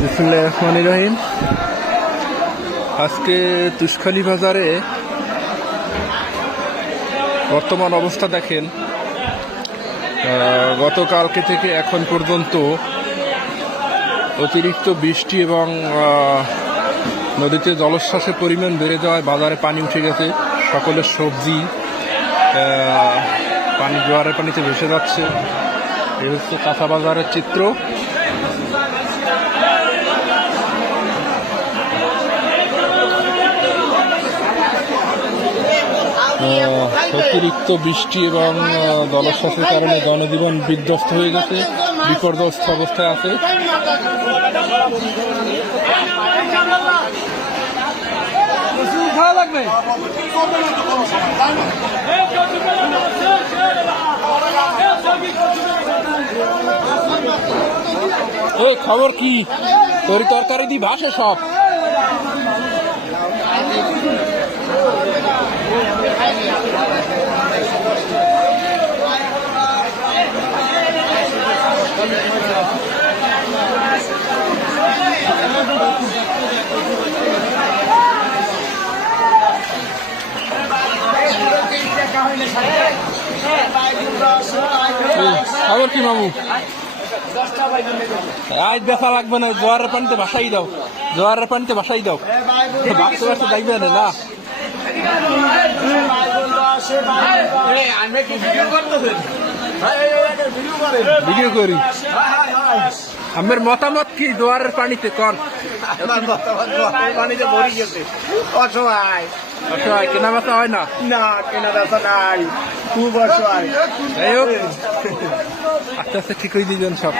বিসমিল্লাহির রহমানির রহিম। আজকে তুষখালী বাজারে বর্তমান অবস্থা দেখেন। গতকালকে থেকে এখন পর্যন্ত অতিরিক্ত বৃষ্টি এবং নদীতে জলোচ্ছ্বাসের পরিমাণ বেড়ে যাওয়ায় বাজারে পানি উঠে গেছে। সকলের সবজি পানি জোয়ারের পানিতে ভেসে যাচ্ছে। এই হচ্ছে কাঁচা বাজারের চিত্র। অতিরিক্ত বৃষ্টি এবং জলোচ্ছ্বাসের কারণে জনজীবন বিধ্বস্ত হয়ে গেছে, বিপর্যস্ত অবস্থায় আছে। এই খবর কি? তরি তরকারি দি ভাসে সব। খবর কি মামু? আজ দেখা লাগবে না, জোয়ারের পানিতে ভাসাই দাও, জোয়ারের পানিতে ভাসাই দাও। বাঁচতে বাঁচতে দেখবে না। ভিডিও করি। আমার মতামত কি জোয়ারের পানিতে? কন পানিতে ভরে গেছে, অসহায় অসহায়, কেনা বেচা হয় না। না, কেনা বেচা নাই, খুব অসহায়। যাই হোক, আস্তে আস্তে ঠিক হয়ে দিবেন সব।